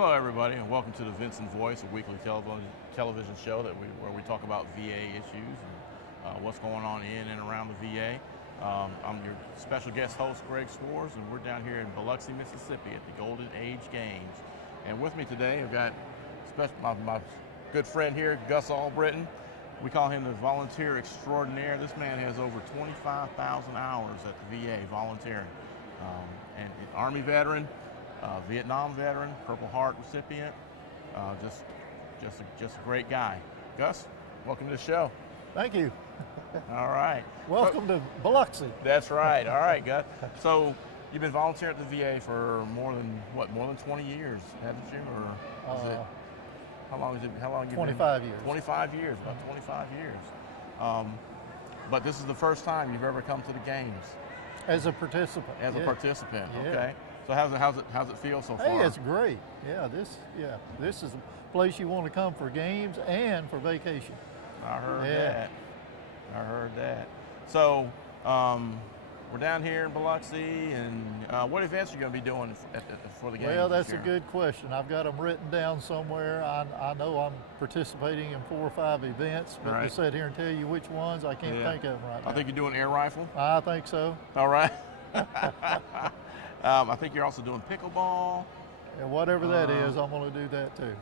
Hello, everybody, and welcome to the Vinson Voice, a weekly television show where we talk about VA issues and what's going on in and around the VA. I'm your special guest host, Greg Swartz, and we're down here in Biloxi, Mississippi at the Golden Age Games. And with me today, I've got my good friend here, Gus Albritton. We call him the volunteer extraordinaire. This man has over 25,000 hours at the VA volunteering, and an Army veteran. Vietnam veteran, Purple Heart recipient, just a great guy. Gus, welcome to the show. Thank you. All right. Welcome to Biloxi. That's right. All right, Gus. So you've been volunteering at the VA for more than 20 years, haven't you? Or is it, how long have you 25 been? years. 25 years, about 25 years. But this is the first time you've ever come to the games. As a participant. As a participant, yeah. Okay. So how's it feel so far? Hey, it's great. This is a place you want to come for games and for vacation. I heard that. So we're down here in Biloxi, and what events are you going to be doing for the games? Well, that's a good question. I've got them written down somewhere. I know I'm participating in 4 or 5 events, but to sit here and tell you which ones, I can't think of them right now. I think you're doing air rifle. I think so. All right. I think you're also doing pickleball. And whatever that is, I'm going to do that too.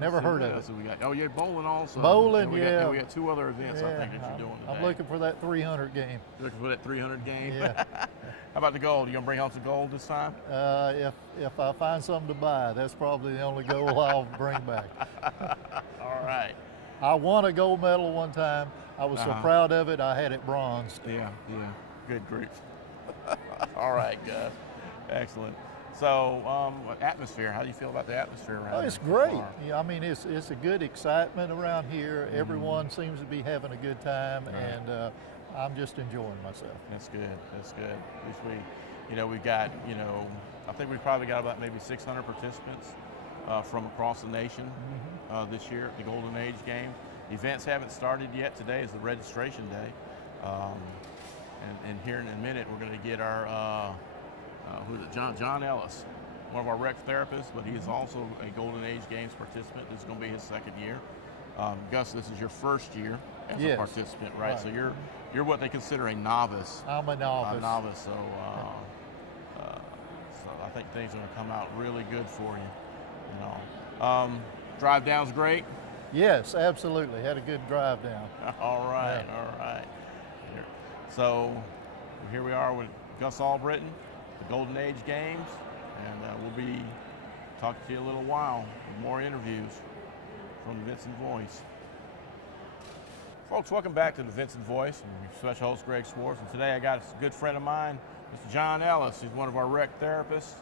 Never heard of it. We got. Oh, yeah, bowling also. Bowling, we got 2 other events I think that you're doing today. I'm looking for that 300 game. You're looking for that 300 game? Yeah. How about the gold? You going to bring home some gold this time? If I find something to buy, that's probably the only gold I'll bring back. All right. I won a gold medal one time. I was so proud of it, I had it bronzed. Yeah. Good grief. All right, Gus. Excellent. So, atmosphere. How do you feel about the atmosphere around here? It's great. Yeah, I mean, it's a good excitement around here. Everyone seems to be having a good time, and I'm just enjoying myself. That's good. At least we've got, I think we've probably got about maybe 600 participants from across the nation this year at the Golden Age Games. Events haven't started yet. Today is the registration day. And here in a minute, we're going to get our John Ellis, one of our rec therapists, but he is also a Golden Age Games participant. This is going to be his 2nd year. Gus, this is your 1st year as a participant, right? So you're what they consider a novice. I'm a novice. So I think things are going to come out really good for you. Drive down's great. Yes, absolutely. Had a good drive down. All right. So here we are with Gus Albritton, the Golden Age Games, and we'll be talking to you in a little while with more interviews from the Vinson Voice. Folks, welcome back to the Vinson Voice. I'm your special host, Greg Swartz, and today I got a good friend of mine, Mr. John Ellis. He's one of our rec therapists.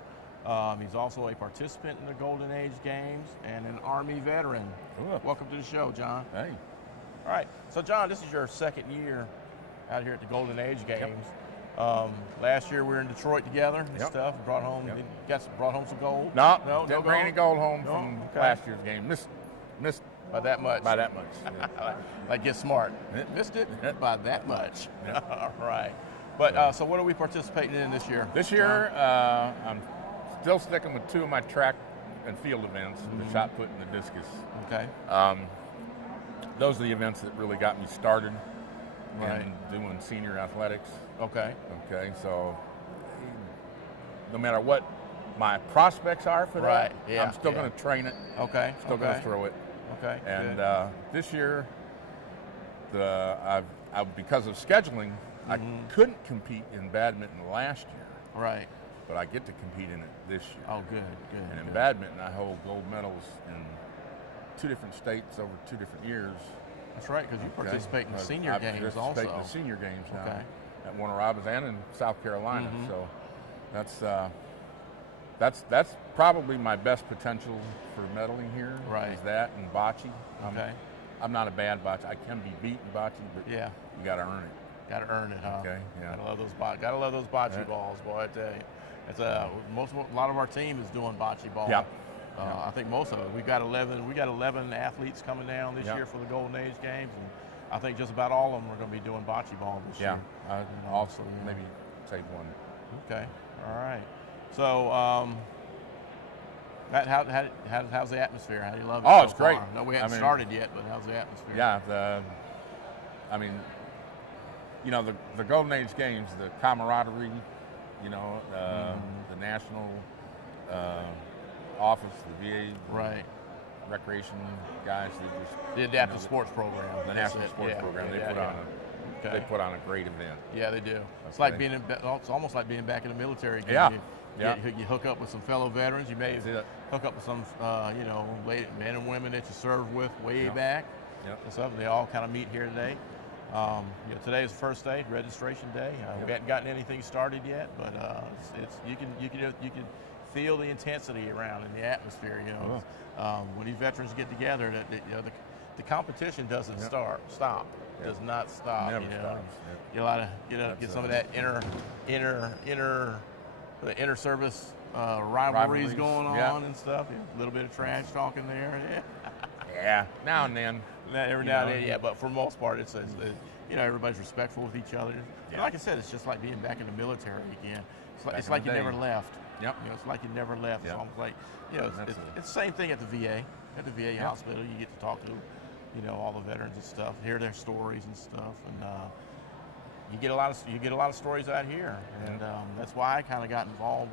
He's also a participant in the Golden Age Games and an Army veteran. Cool. Welcome to the show, John. Hey. All right, so John, this is your 2nd year out here at the Golden Age Games. Last year we were in Detroit together and stuff. Brought home some gold. No, didn't bring any gold home from Okay. last year's game. Missed By that much. by that much. Yeah. Like, get smart. Missed it by that much. All right. But so what are we participating in this year? This year, I'm still sticking with 2 of my track and field events: the shot put and the discus. Okay. Those are the events that really got me started. Right. And doing senior athletics. Okay. Okay, so no matter what my prospects are for that, I'm still going to train it. Okay. Still going to throw it. Okay. And this year, because of scheduling, I couldn't compete in badminton last year. Right. But I get to compete in it this year. Oh, good. And in badminton, I hold gold medals in 2 different states over 2 different years. That's right, because you participate in the senior I games also. participate in the senior games now at Warner Robins and in South Carolina. So that's probably my best potential for medaling here. Right. Is that and bocce. Okay. I'm not a bad bocce. I can be beat in bocce, but you got to earn it. Got to earn it, huh? Okay. Yeah. Gotta love those bocce balls, boy. I tell you, it's a lot of our team is doing bocce ball. Yeah. I think most of it. We got 11 athletes coming down this year for the Golden Age Games, and I think just about all of them are going to be doing bocce ball this year. Yeah. Also, maybe take one. Okay. All right. So How's the atmosphere? How do you love it? Oh, so it's great. Far? No, we haven't started yet, but how's the atmosphere? Yeah, I mean, you know, the Golden Age games, the camaraderie, you know, the national office, the VA, right, recreation guys, the adaptive sports program, the national sports program. They put on a great event. Yeah, they do. It's like being it's almost like being back in the military. Yeah. You hook up with some fellow veterans. You may hook up with some, you know, men and women that you served with way back. And stuff. They all kind of meet here today. You know, today is the first day, registration day. We hadn't gotten anything started yet, but you can feel the intensity around in the atmosphere. You know, when these veterans get together, you know, the competition doesn't stop. Does not stop. Never you know, stops. Get some of that inner service rivalries going on and stuff. A little bit of trash talking there. Yeah, now and then. Every now and then, but for the most part, it's you know, everybody's respectful with each other. And like I said, it's just like being back in the military again. It's like you never left. Yep. You know, it's like you never left. It's almost like, you know, it's the same thing at the VA. At the VA hospital, you get to talk to, you know, all the veterans and stuff, hear their stories and stuff, and you get a lot of stories out here, and that's why I kind of got involved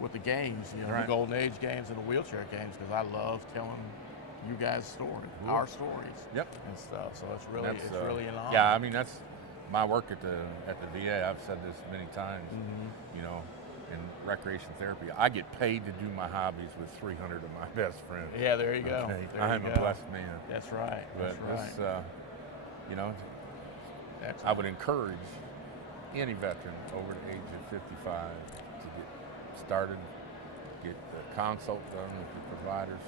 with the games, you know, the Golden Age games and the wheelchair games, because I love telling you guys' stories, our stories, and stuff. So it's really an honor. Yeah, I mean, that's my work at the VA. I've said this many times. You know, in recreation therapy, I get paid to do my hobbies with 300 of my best friends. Yeah, there you go. Okay. I'm a blessed man. That's right. But this, you know, I would encourage any veteran over the age of 55 to get started, get a consult done with the providers.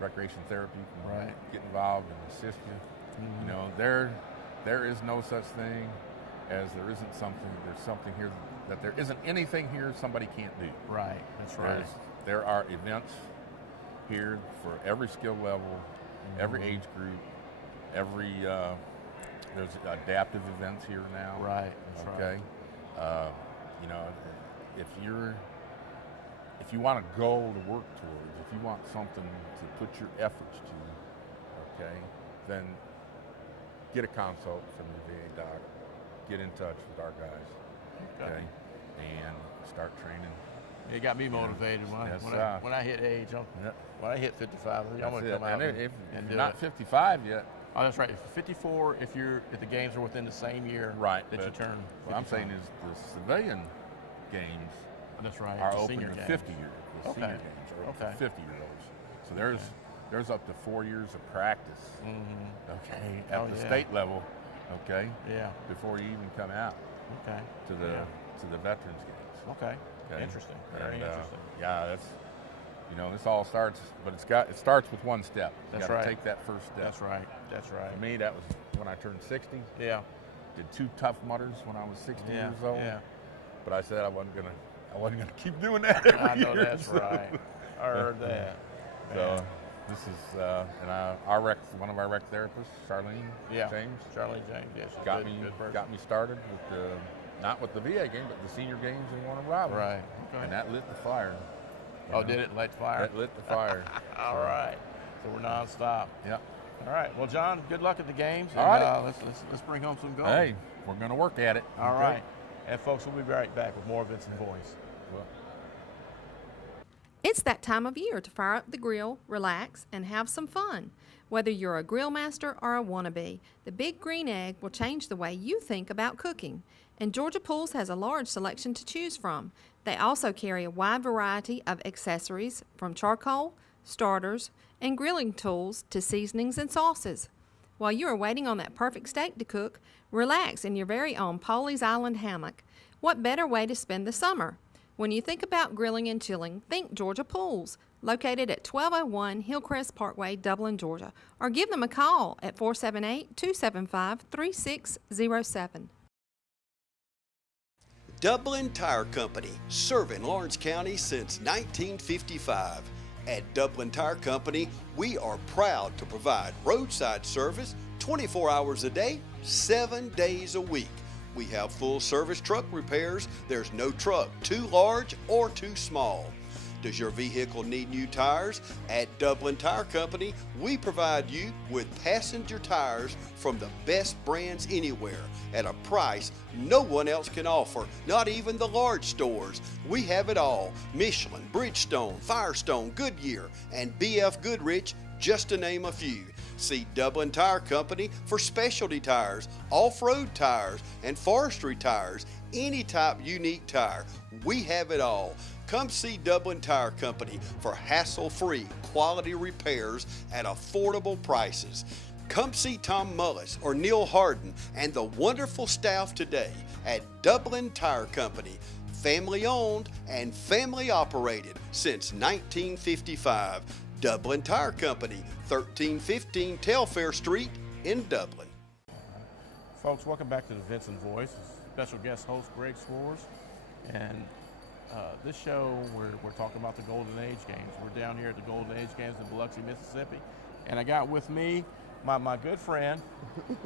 Recreation therapy can get involved and assist you. You know, there is no such thing as there's something here that there isn't anything here somebody can't do. Right, that's right. There are events here for every skill level, every age group, every there's adaptive events here now. Right, that's right. You know, if you want a goal to work towards, if you want something to put your efforts to, then get a consult from the VA doc, get in touch with our guys, and start training. It got me motivated when I hit age. When I hit 55, I'm going to come out and do not it. 55 yet. Oh, that's right. 54 if the games are within the same year that you turn 55. What I'm saying is the civilian games are open to 50 years. The senior games are open to 50-year-olds. So there's up to 4 years of practice. At the state level. Before you even come out. To the veterans games. Interesting. Very interesting. Yeah, that's, you know, this all starts, but it starts with one step. You got to take that first step. That's right. For me, that was when I turned 60. Yeah. Did 2 Tough Mudders when I was 60 years old. Yeah. But I said I wasn't gonna keep doing that every I know year, that's right. I heard that. So this is one of our rec therapists, Charlene James. Charlene James, yes. Got me started with not with the VA game, but the senior games in Warner Robins. Right. And that lit the fire. Oh, did it light the fire? That lit the fire. All right. So we're nonstop. Yep. All right. Well, John, good luck at the games. All right. Let's bring home some gold. Hey, we're going to work at it. All right. And folks, we'll be right back with more Vinson Voice. It's that time of year to fire up the grill, relax, and have some fun. Whether you're a grill master or a wannabe, the Big Green Egg will change the way you think about cooking. And Georgia Pools has a large selection to choose from. They also carry a wide variety of accessories from charcoal, starters, and grilling tools to seasonings and sauces. While you are waiting on that perfect steak to cook, relax in your very own Pawleys Island hammock. What better way to spend the summer? When you think about grilling and chilling, think Georgia Pools, located at 1201 Hillcrest Parkway, Dublin, Georgia, or give them a call at 478-275-3607. Dublin Tire Company, serving Lawrence County since 1955. At Dublin Tire Company, we are proud to provide roadside service 24 hours a day, 7 days a week. We have full service truck repairs. There's no truck too large or too small. Does your vehicle need new tires? At Dublin Tire Company, we provide you with passenger tires from the best brands anywhere at a price no one else can offer, not even the large stores. We have it all: Michelin, Bridgestone, Firestone, Goodyear, and BF Goodrich, just to name a few. See Dublin Tire Company for specialty tires, off-road tires, and forestry tires. Any type unique tire, we have it all. Come see Dublin Tire Company for hassle-free quality repairs at affordable prices. Come see Tom Mullis or Neil Harden and the wonderful staff today at Dublin Tire Company. Family owned and family operated since 1955. Dublin Tire Company, 1315 Telfair Street in Dublin. Folks, welcome back to the Vinson Voice. Special guest host Greg Swores. And this show, we're talking about the Golden Age Games. We're down here at the Golden Age Games in Biloxi, Mississippi. And I got with me my good friend,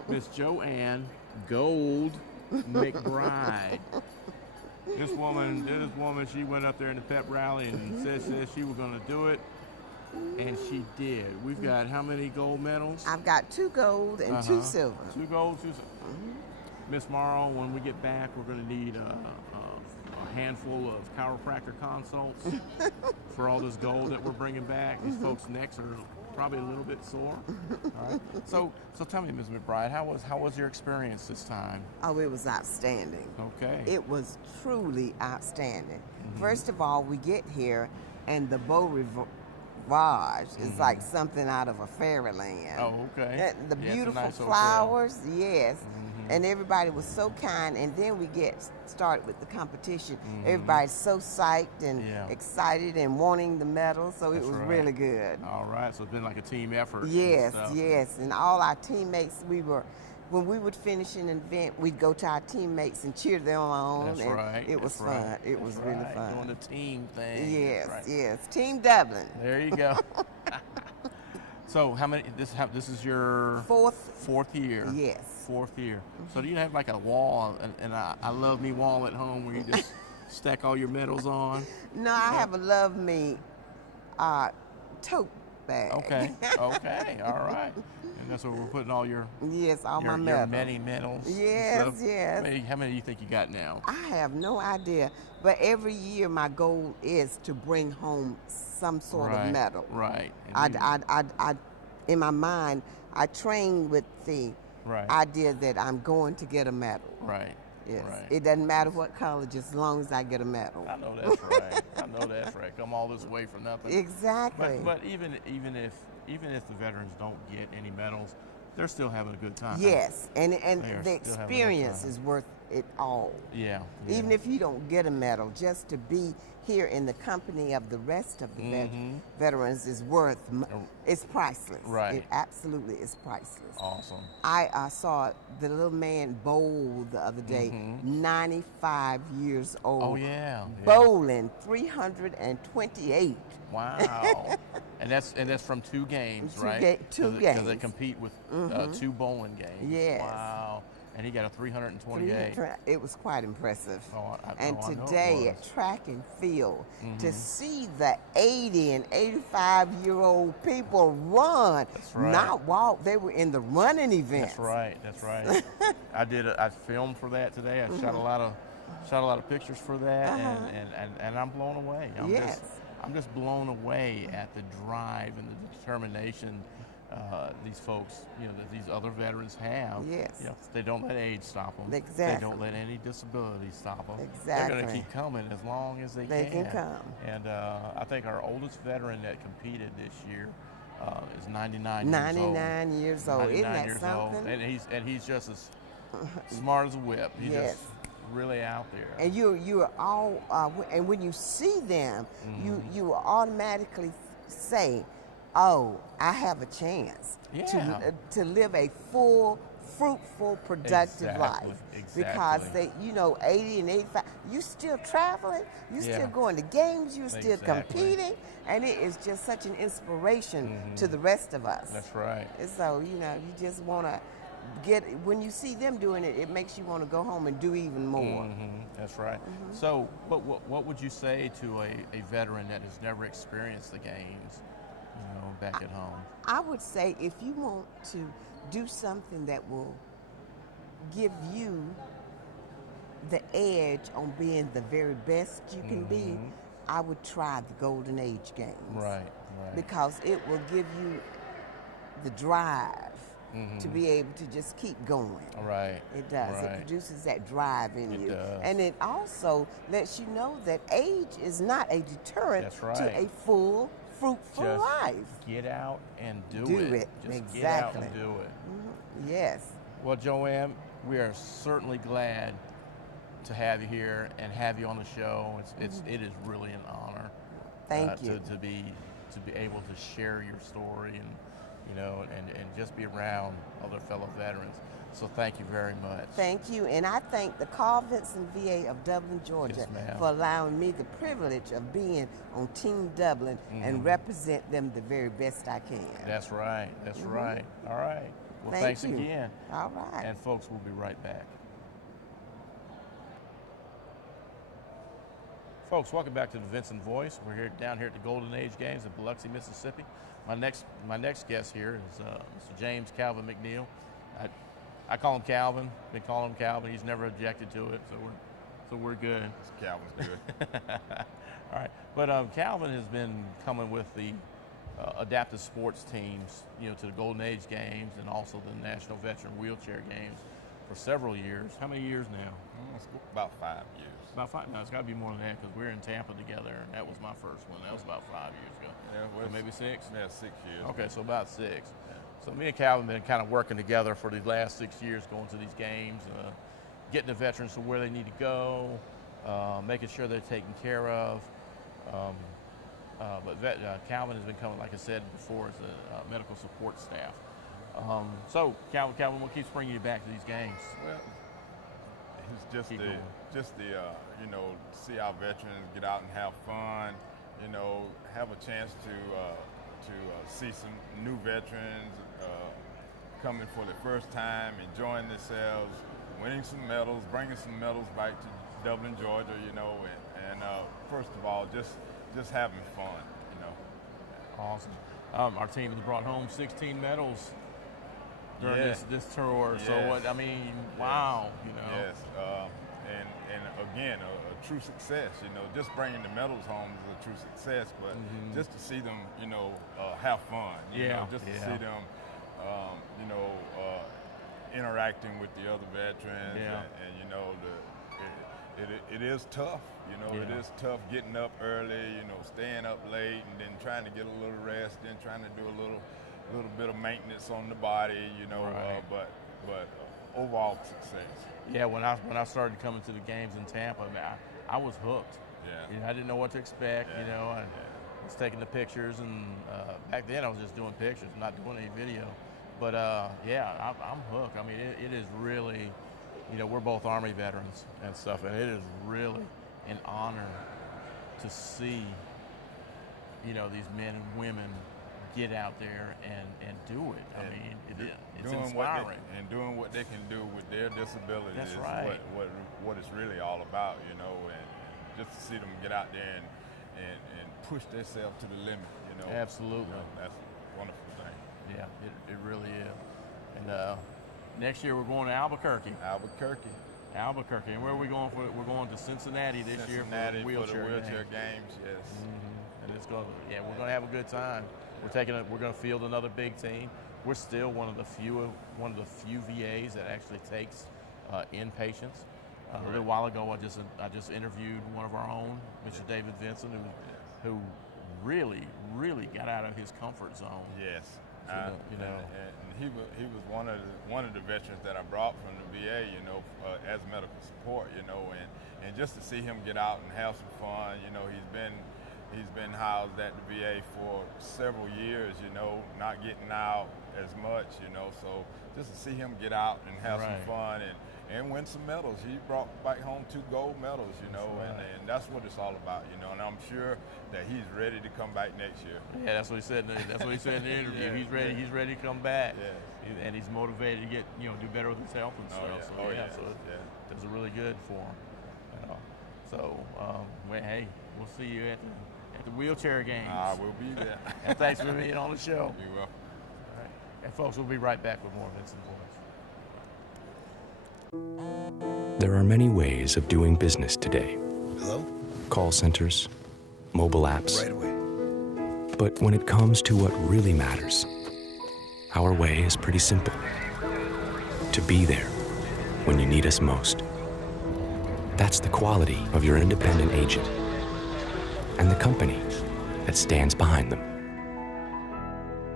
Miss Joanne Gold McBride. This woman, she went up there in the pep rally and said she was going to do it. And she did. We've got how many gold medals? I've got 2 gold and 2 silver. 2 gold, 2 silver. Miss Morrow, when we get back, we're going to need a handful of chiropractor consults for all this gold that we're bringing back. These folks' necks are probably a little bit sore. All right. So tell me, Ms. McBride, how was your experience this time? Oh, it was outstanding. Okay. It was truly outstanding. First of all, we get here, and the Beau Rivage is like something out of a fairyland. Oh, okay. The Yeah, beautiful it's a nice flowers, yes. And everybody was so kind, and then we get started with the competition. Everybody's so psyched and excited and wanting the medal, so it was really good. All right, so it's been like a team effort. Yes, yes, and all our teammates, when we would finish an event, we'd go to our teammates and cheer them on. That's right. It was fun. It was really fun. Doing the team thing. Yes, Right. yes. Team Dublin. There you go. So how many? This is your fourth year. Yes. 4th year. So do you have like a wall, and I love me wall at home where you just stack all your medals on? No, I have a love me tote bag. Okay. Okay. All right. And that's where we're putting all your my medals. Your many medals. Yes, yes. How many do you think you got now? I have no idea, but every year my goal is to bring home some sort of medal. Right. I in my mind, I train with the idea that I'm going to get a medal. Right. Yes. Right. It doesn't matter what college, as long as I get a medal. I know that's right. I know that's right. Come all this way for nothing. Exactly. But even if the veterans don't get any medals, they're still having a good time. Yes, and the experience is worth it all. Yeah. Even if you don't get a medal, just to be here in the company of the rest of the veterans is it's priceless. Right. It absolutely is priceless. Awesome. I saw the little man bowl the other day, 95 years old. Oh, yeah. Bowling 328. Wow. and that's from 2 games, right? 2 games. Because they compete with 2 bowling games. Yes. Wow. And he got a 328. It was quite impressive. I know today at track and field, to see the 80 and 85-year-old people run, not walk, they were in the running events. That's right. I filmed for that today. I shot a lot of pictures for that, and I'm blown away. I'm just blown away at the drive and the determination these folks, that these other veterans have. Yes. They don't let age stop them. Exactly. They don't let any disability stop them. Exactly. They're going to keep coming as long as they can come. And I think our oldest veteran that competed this year is 99 years old. 99 years old. Isn't that something? And he's just as smart as a whip. He's just really out there. And you are all, and when you see them, you automatically say, oh, I have a chance to live a full, fruitful, productive life. Exactly. Because 80 and 85, you still traveling, you still going to games, you still competing, and it is just such an inspiration to the rest of us. That's right. And so, you just want to when you see them doing it, it makes you want to go home and do even more. That's right. So what would you say to a veteran that has never experienced the games, back at home? I would say if you want to do something that will give you the edge on being the very best you can be, I would try the Golden Age games. Right. Because it will give you the drive to be able to just keep going. Right. It does. Right. It produces that drive in you. Does. And it also lets you know that age is not a deterrent That's right. to a full, fruitful Just life. get out and do it. Just Exactly. get out and do it. Yes. Well, Joanne, we are certainly glad to have you here and have you on the show. It is really an honor. Thank you. To be able to share your story and and just be around other fellow veterans. So thank you very much. Thank you, and I thank the Carl Vinson VA of Dublin, Georgia, Yes, ma'am. for allowing me the privilege of being on Team Dublin and represent them the very best I can. That's right. That's right. All right. Well, Thank thanks you. again. All right. And folks, we'll be right back. Folks, welcome back to the Vinson Voice. We're down here at the Golden Age Games in Biloxi, Mississippi. My next guest here is Mr. James Calvin McNeil. I call him Calvin. Been calling him Calvin. He's never objected to it, so we're good. Calvin's good. All right, but Calvin has been coming with the adaptive sports teams, to the Golden Age Games and also the National Veteran Wheelchair Games for several years. How many years now? It's about 5 years. About 5. No, it's got to be more than that because we're in Tampa together, and that was my first one. That was about 5 years ago. Yeah, well, So maybe 6. Yeah, 6 years. Okay, so about 6. So me and Calvin been kind of working together for the last 6 years, going to these games, getting the veterans to where they need to go, making sure they're taken care of. But Calvin has been coming, like I said before, as a medical support staff. So Calvin, what keeps bringing you back to these games? Well, it's just Keep the going. see our veterans get out and have fun, have a chance to see some new veterans coming for the first time, enjoying themselves, winning some medals, bringing some medals back to Dublin, Georgia, and first of all, just having fun, Awesome. Our team has brought home 16 medals during this tour. Yes. So wow, Yes, and again, a true success. Just bringing the medals home is a true success. But just to see them, have fun. Just to see them, interacting with the other veterans, and it is tough. It is tough getting up early. Staying up late, and then trying to get a little rest, then trying to do a little bit of maintenance on the body. Right. But overall success. Yeah, when I started coming to the games in Tampa, I was hooked. Yeah. I didn't know what to expect. I was taking the pictures, and back then I was just doing pictures, not doing any video. But I'm hooked. I mean, it is really, we're both Army veterans and stuff, and it is really an honor to see, these men and women get out there and do it. I mean, it's inspiring. Doing what they can do with their disability That's is right. what it's really all about, and just to see them get out there and push themselves to the limit, Absolutely. That's a wonderful thing. Yeah, it really is. And next year we're going to Albuquerque. Albuquerque. And where are we going for? We're going to Cincinnati this year for the wheelchair games. Yes. And it's going. We're going to have a good time. We're going to field another big team. We're still one of the few VAs that actually takes inpatients. A little while ago, I just interviewed one of our own, Mr. David Vinson, who really got out of his comfort zone. Yes. So, and he was one of the veterans that I brought from the VA, as medical support, and just to see him get out and have some fun, he's been housed at the VA for several years, not getting out as much, so just to see him get out and have some fun and win some medals. He brought back home 2 gold medals, you know, and that's what it's all about, you know. And I'm sure that he's ready to come back next year. Yeah, that's what he said. That's what he said in the interview. Yeah, he's ready. yeah. He's ready to come back. Yeah. And he's motivated to get, you know, do better with his health and stuff. So that's really good for him. You know. So, well, hey, we'll see you at the wheelchair games. I will be there. And thanks for being on the show. You're welcome. All right. And folks, we'll be right back with more Vinson Voice. There are many ways of doing business today. Hello? Call centers, mobile apps. Right away. But when it comes to what really matters, our way is pretty simple. To be there when you need us most. That's the quality of your independent agent and the company that stands behind them.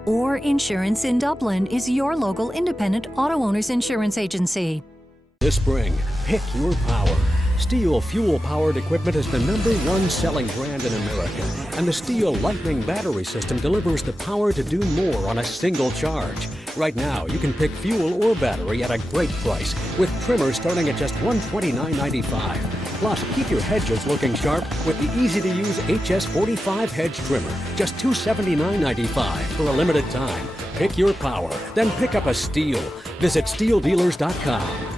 Orr Insurance in Dublin is your local independent auto owners insurance agency. This spring, pick your power. Steel fuel-powered equipment is the #1 selling brand in America, and the Steel Lightning battery system delivers the power to do more on a single charge. Right now, you can pick fuel or battery at a great price, with trimmers starting at just $129.95. Plus, keep your hedges looking sharp with the easy-to-use HS45 hedge trimmer, just $279.95 for a limited time. Pick your power, then pick up a Steel. Visit SteelDealers.com.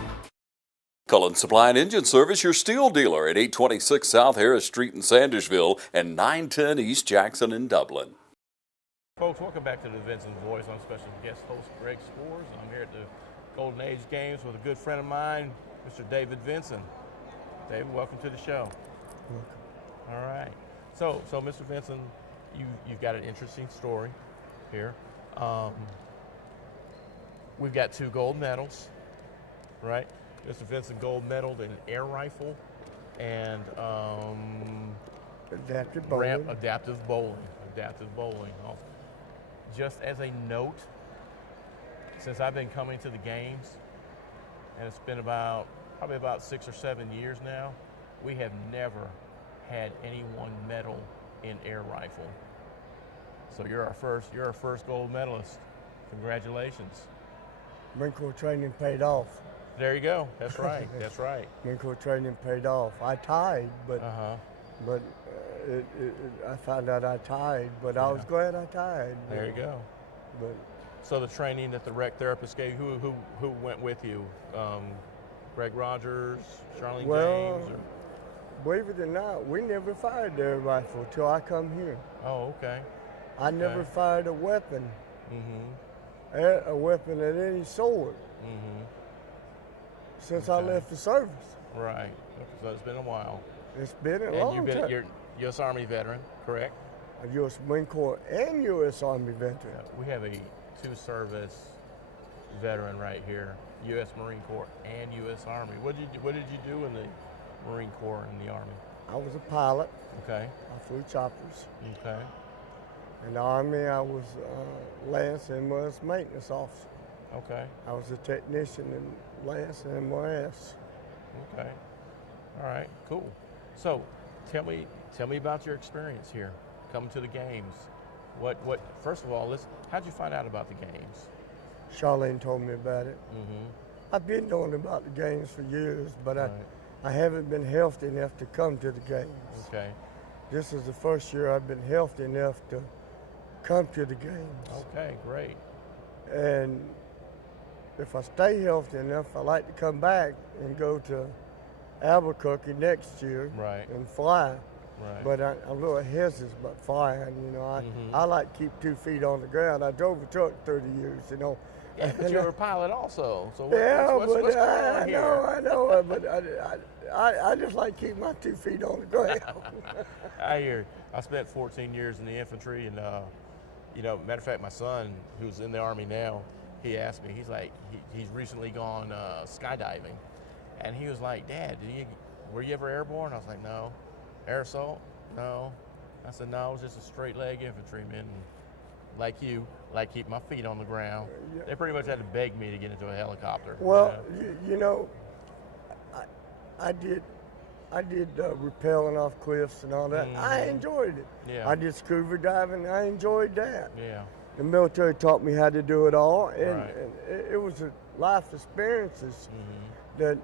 Cullen Supply and Engine Service, your steel dealer at 826 South Harris Street in Sandersville and 910 East Jackson in Dublin. Folks, welcome back to the Vinson Voice. I'm special guest host Greg Scores. I'm here at the Golden Age Games with a good friend of mine, Mr. David Vinson. David, welcome to the show. Welcome. All right. So Mr. Vinson, you've got an interesting story here. We've got 2 gold medals, right? Mr. Vinson gold medaled in air rifle and Adaptive bowling. Adaptive bowling. Just as a note, since I've been coming to the games, and it's been probably about 6 or 7 years now, we have never had anyone medal in air rifle. So you're our first gold medalist. Congratulations. Marine Corps training paid off. There you go. That's right. That's right. Marine Corps training paid off. I tied, but I found out I tied, but I was glad I tied. There you go. But so the training that the rec therapist gave, who went with you? Greg Rogers, Charlene James? Or? Believe it or not, we never fired the air rifle till I come here. Oh, okay. I never fired a weapon. Mm-hmm. A weapon of any sort. Mm-hmm. Since I left the service. Right. So it's been a while. It's been a long time. You're a U.S. Army veteran, correct? A U.S. Marine Corps and U.S. Army veteran. We have a 2-service veteran right here, U.S. Marine Corps and U.S. Army. What did you do in the Marine Corps and the Army? I was a pilot. Okay. I flew choppers. Okay. In the Army, I was Lance and was maintenance officer. Okay. I was a technician in Lance and MOS. Okay. All right. Cool. So, tell me about your experience here, coming to the games. What? First of all, how'd you find out about the games? Charlene told me about it. Mm-hmm. I've been knowing about the games for years, but I haven't been healthy enough to come to the games. Okay. This is the first year I've been healthy enough to come to the games. Okay, great. And if I stay healthy enough, I like to come back and go to Albuquerque next year and fly. Right. But I'm a little hesitant about flying, you know. I like to keep 2 feet on the ground. I drove a truck 30 years, you know. Yeah, but you're a pilot also. So what's going on here? I know, but I just like to keep my 2 feet on the ground. I hear. I spent 14 years in the infantry, and matter of fact, my son, who's in the Army now, he asked me. He's like, he's recently gone skydiving, and he was like, "Dad, were you ever airborne?" I was like, "No." Air assault? No. I said, "No, I was just a straight leg infantryman, like you, like keep my feet on the ground." Yeah. They pretty much had to beg me to get into a helicopter. Well, I did rappelling off cliffs and all that. Mm-hmm. I enjoyed it. Yeah. I did scuba diving. I enjoyed that. Yeah. The military taught me how to do it all, and it was a life experiences. Mm-hmm. that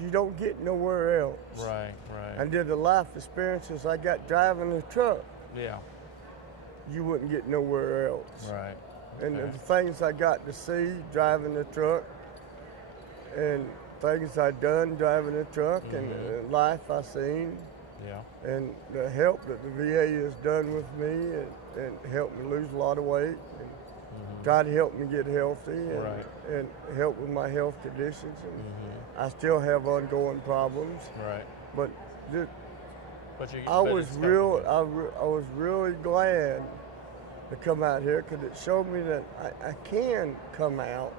you don't get nowhere else. Right. And then the life experiences I got driving the truck, Yeah. you wouldn't get nowhere else. Right. And Okay. the things I got to see driving the truck, and things I done driving the truck, and the life I seen, Yeah. and the help that the VA has done with me, and helped me lose a lot of weight, and try to help me get healthy, and help with my health conditions. And I still have ongoing problems. Right. But I was really glad to come out here because it showed me that I can come out.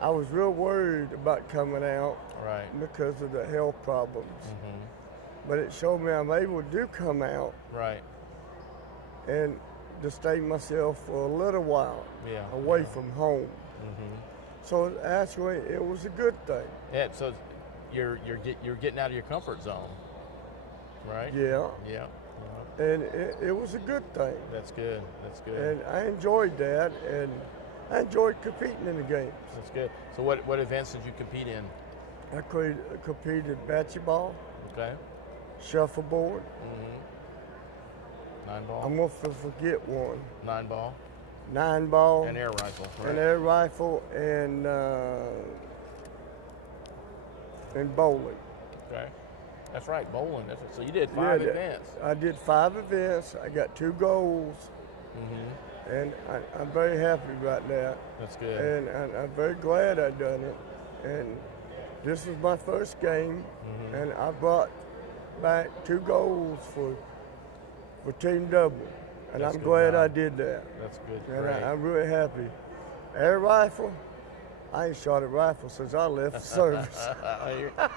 I was real worried about coming out because of the health problems. But it showed me I'm able to come out and to stay myself for a little while away from home. So actually, it was a good thing. Yeah. So you're getting out of your comfort zone, right? Yeah. Yeah. And it was a good thing. That's good. That's good. And I enjoyed that, and I enjoyed competing in the games. That's good. So what events did you compete in? I competed bocce ball. Okay. Shuffleboard. 9-ball. I'm gonna forget one. 9-ball. 9-ball. And air rifle. Right? And air rifle and bowling. Okay. That's right, bowling. So you did 5 events. I did 5 events. I got 2 goals. And I'm very happy about that. That's good. And I'm very glad I done it. And this was my first game, and I brought back 2 goals for Team Dublin. And I'm glad I did that. That's good. And Great. I'm really happy. Air rifle, I ain't shot a rifle since I left the service.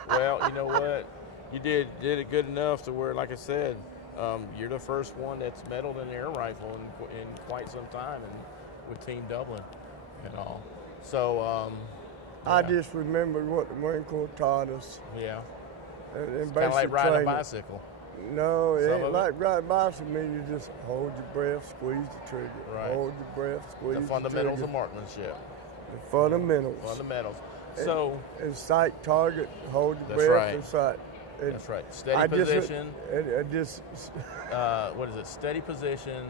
Well, you know what? You did it good enough to where, like I said, you're the first one that's medaled in air rifle in quite some time, and with Team Dublin and all. So I just remembered what the Marine Corps taught us. Yeah. And kind of like riding training. a bicycle. No, it Some ain't of like riding a bicycle. I mean, you just hold your breath, squeeze the trigger. Right. Hold your breath, squeeze The fundamentals the of marksmanship. The fundamentals. Fundamentals. And, So. And sight, target, hold your That's breath, right. and sight. And That's right. Steady position. What is it? Steady position.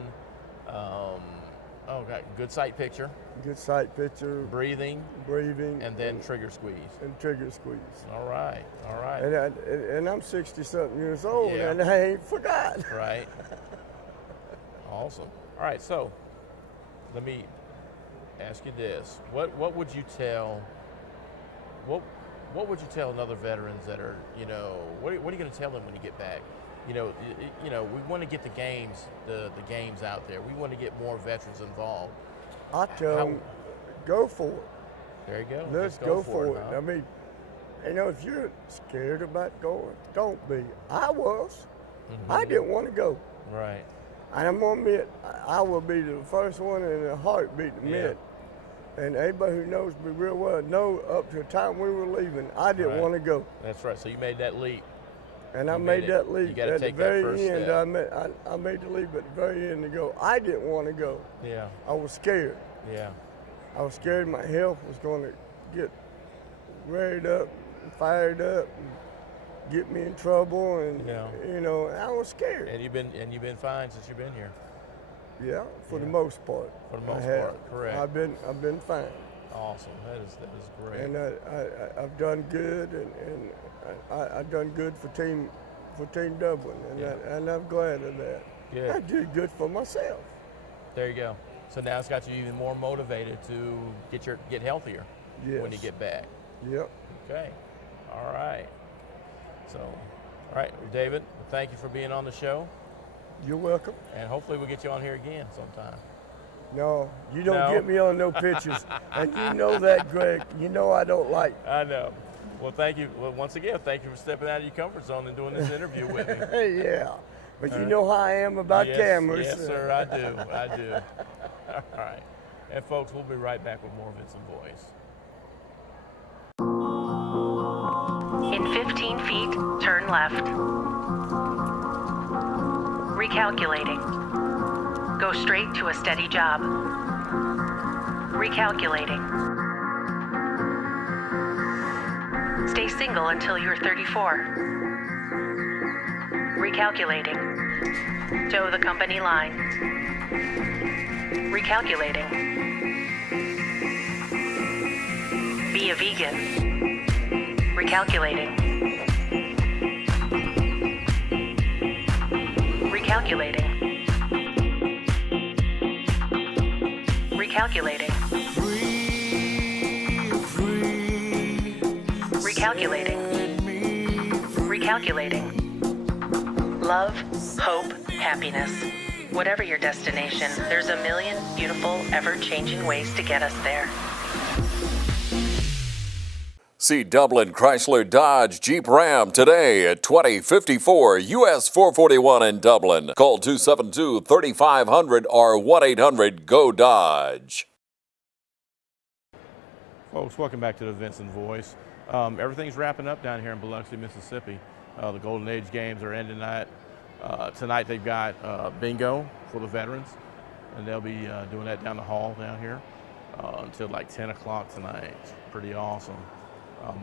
Good sight picture. Good sight picture. Breathing. And then trigger squeeze. And trigger squeeze. All right. And I'm 60-something years old, Yeah. and I ain't forgot. Right. Awesome. All right. So, let me ask you this: What would you tell? What would you tell other veterans that are, what are you going to tell them when you get back? We want to get the games out there. We want to get more veterans involved. I tell them, go for it. There you go. Let's Just go for it. Huh? I mean, if you're scared about going, don't be. I was. I didn't want to go. Right. And I'm going to admit, I will be the first one in a heartbeat to admit. And anybody who knows me real well know up to the time we were leaving, I didn't want to go. That's right. So you made that leap. And I made that leap. You got to take at the very that first end. step. I made the leap at the very end to go. I didn't want to go. Yeah. I was scared. Yeah. I was scared my health was going to get reared up and fired up and get me in trouble, and I was scared. And you've been fine since you've been here. Yeah, for the most part. For the most part, correct. I've been fine. Awesome. That is great. And I've done good, and I've done good for Team Dublin, and I'm glad of that. Good. I did good for myself. There you go. So now it's got you even more motivated to get healthier when you get back. Yep. Okay. All right. So, all right, David, thank you for being on the show. You're welcome. And hopefully we'll get you on here again sometime. No, you don't get me on no pictures. And you know that, Greg. You know I don't like. I know. Well, thank you. Well, once again, thank you for stepping out of your comfort zone and doing this interview with me. Yeah. But you know how I am about cameras. Yes, sir, I do. All right. And folks, we'll be right back with more Vinson Voice. In 15 feet, turn left. Recalculating. Go straight to a steady job. Recalculating. Stay single until you're 34. Recalculating. Toe the company line. Recalculating. Be a vegan. Recalculating. Recalculating. Recalculating. Recalculating. Recalculating. Love, hope, happiness. Whatever your destination, there's a million beautiful, ever-changing ways to get us there. See Dublin Chrysler Dodge Jeep Ram today at 2054 US 441 in Dublin. Call 272-3500 or 1-800-GO-DODGE. Folks, welcome back to the Vinson Voice. Everything's wrapping up down here in Biloxi, Mississippi. The Golden Age games are ending tonight. Tonight they've got bingo for the veterans, and they'll be doing that down the hall down here until like 10 o'clock tonight. Pretty awesome.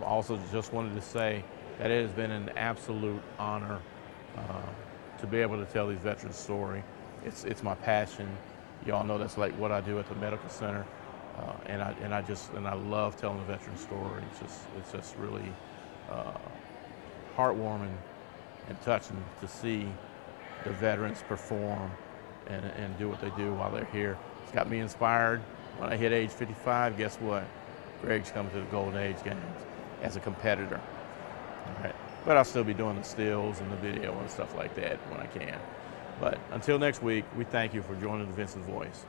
Also, just wanted to say that it has been an absolute honor to be able to tell these veterans' story. It's my passion. Y'all know that's like what I do at the medical center, and I love telling the veteran story. It's just really heartwarming and touching to see the veterans perform and do what they do while they're here. It's got me inspired. When I hit age 55, guess what? Greg's coming to the Golden Age games as a competitor. All right. But I'll still be doing the stills and the video and stuff like that when I can. But until next week, we thank you for joining the Vinson Voice.